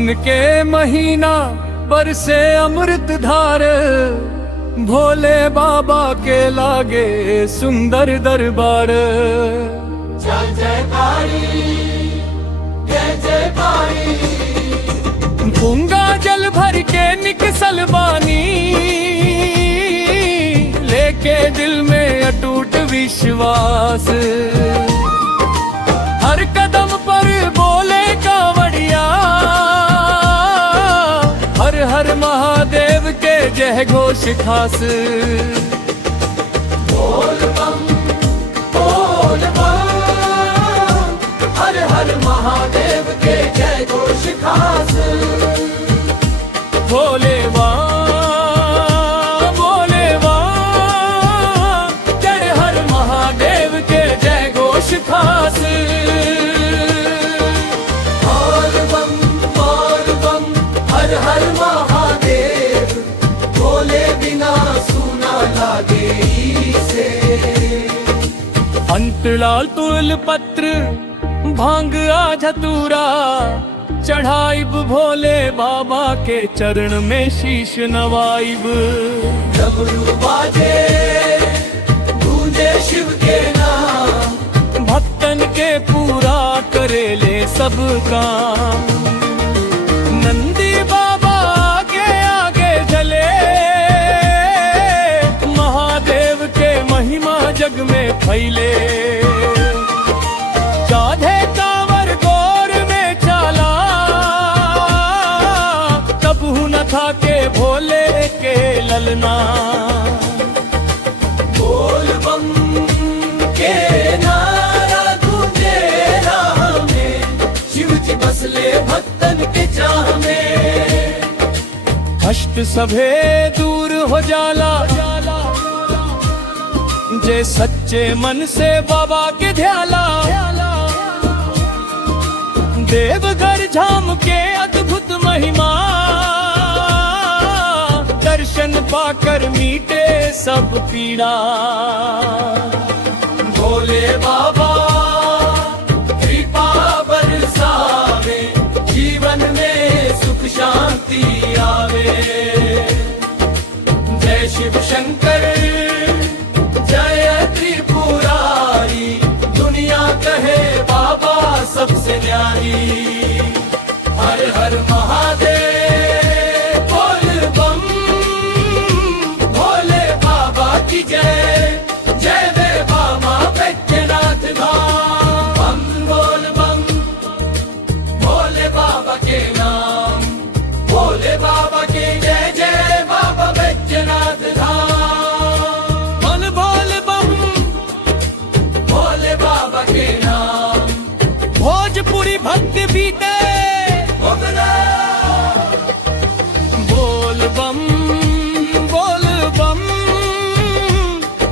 सावन के महीना बरसे अमृत धार, भोले बाबा के लागे सुंदर दरबार। जय जयकारी जय जयकारी, गंगा जल भर के निकसल बानी, लेके दिल में अटूट विश्वास। हर कदम पर बोले कांवड़िया, हर हर महादेव के जय घोष खास। बोल बम बोल बम, हर हर महादेव के जय घोष खास। भोले भोले जय हर महादेव के जय घोष खास। बोल बम हर हर महादेव, बोले बिना सुना लागे से। अंतलाल तुल पत्र भांग आ धतूरा, चढ़ाइब भोले बाबा के चरण में शीश नवाइब। डमरू बाजे गूंजे शिव के नाम, भक्तन के पूरा करेले सब काम। नंदी बाबा आगे आगे चले, महादेव के महिमा जग में फैले। चाहे कांवर गौर में चाला, कबहू न था के भोले के ललना। बोल बम के नारा गूंजे राह में, शिव जी बसले भक्तन के चाह में। कष्ट सभे दूर हो जाला, जे सच्चे मन से बाबा के ध्याला। देवघर झाम के अद्भुत महिमा, दर्शन पाकर मीटे सब पीड़ा। भोले बाबा कृपा बरसावे, जीवन में सुख शांति आवे। जय शिव शंकर जय त्रिपुरारी, दुनिया कहे बाबा सबसे न्यारी। हर हर महादेव बोल बम, भोले बाबा की जय। जय वे बाबा बैद्यनाथ धाम। बम बोल बम भोले बाबा के नाम, भोले बाबा के जय जय बाबा बैद्यनाथ धाम। बोल बोल बम भोले बाबा के नाम, भोजपुरी भक्ति बीते। बोल बम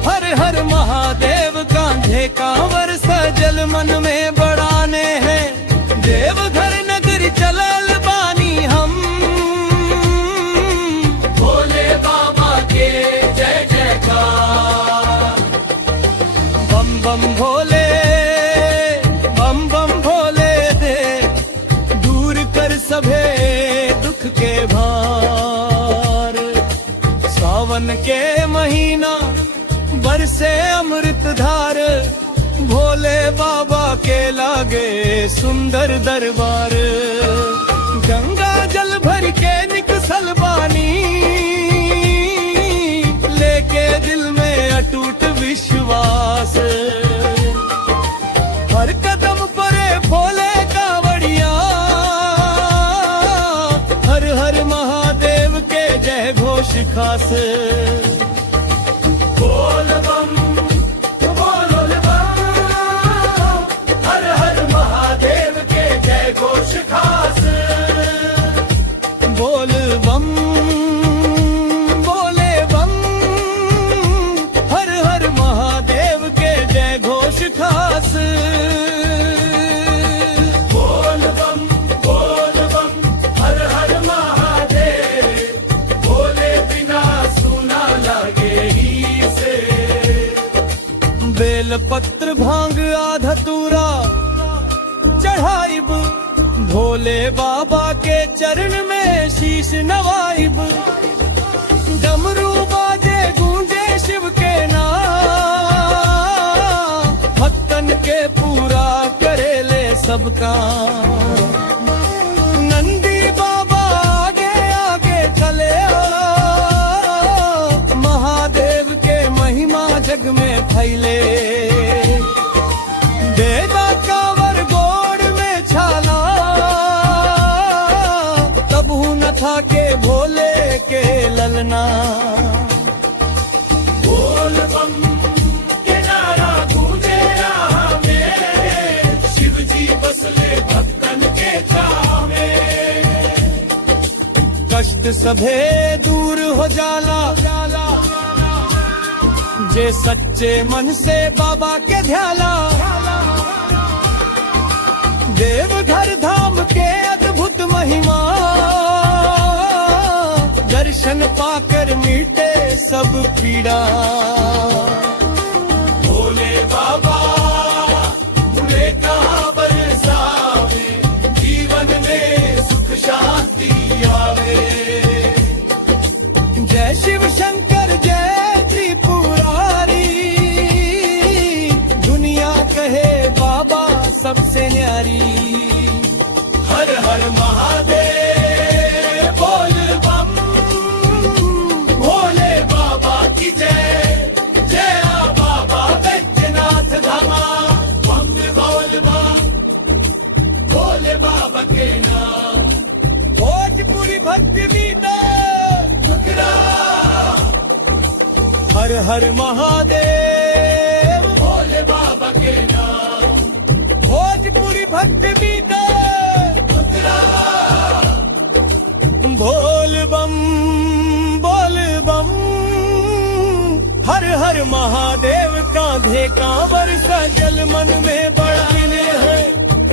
हर हर महादेव, कांधे कांवर सजल मन में बढ़ाने हैं। देवघर नगरी चलल बानी हम, भोले बाबा के जय जयकार। बम बम भोले दे, दूर कर सभे दुख के भार। सावन के महीना बरसे अमृत धार, भोले बाबा के लागे सुंदर दरबार। गंगा जल भर के निकसल बानी, लेके दिल में अटूट विश्वास। हर कदम पर भोले कांवड़िया, हर हर महादेव के जय घोष खास। बोल बम बोल बम, हर हर महादेव के जय घोष खास। बोल बम भोले बम, हर हर महादेव के जय घोष खास। बोल बम हर हर महादेव, भोले बिना सुना लागे ही से। बेल पत्र भांग आ धतूरा, चढ़ाइब भोले बाबा के चरण में शीश नवाइब, डमरू बाजे गूंजे शिव के नाम, भक्तन के पूरा करेले सबका। नंदी बाबा आगे आगे चले, महादेव के महिमा जग में फैले। देगा कांवर गोड़ में छाला, तब न था के भोले के ललना। बोल बम के नारा गूंजे राह में, शिव जी बसले भक्तन के चाह में। कष्ट सभे दूर हो जाला, जे सच्चे मन से बाबा के ध्याला। देवघर धाम के अद्भुत महिमा, दर्शन पाकर मिटे सब पीड़ा। भोले बाबा भूले कहाँ बरसावे, जीवन में सुख शांति आवे। जय शिव शंकर जय त्रिपुरारी, दुनिया कहे बाबा सबसे न्यारी। हर हर महादेव बोल बम, भोले बाबा की जय। जय बाबा बैद्यनाथ धामा, बम बोल बम, भोले बाबा के नाम। भोजपुरी भक्ति गीता, ठुकरा हर हर महादेव, भोले बाबा के नाम। भोजपुरी भक्ति गीता, ठुकरा बोल बम हर हर महादेव। कांधे कांवर सजल मन में बड़ा मिले हैं,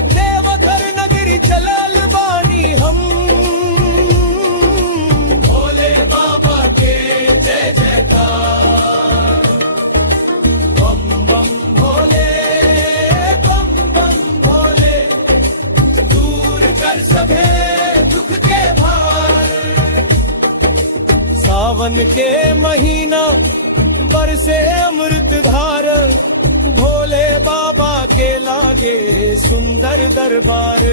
देवघर नगरी चलल बानी हम। भोले बाबा के जय जयकार, बम बम भोले, बम बम भोले, दूर कर सभे दुख के भार। सावन के महीना बरसे अमृत धार, भोले बाबा के लागे सुंदर दरबार।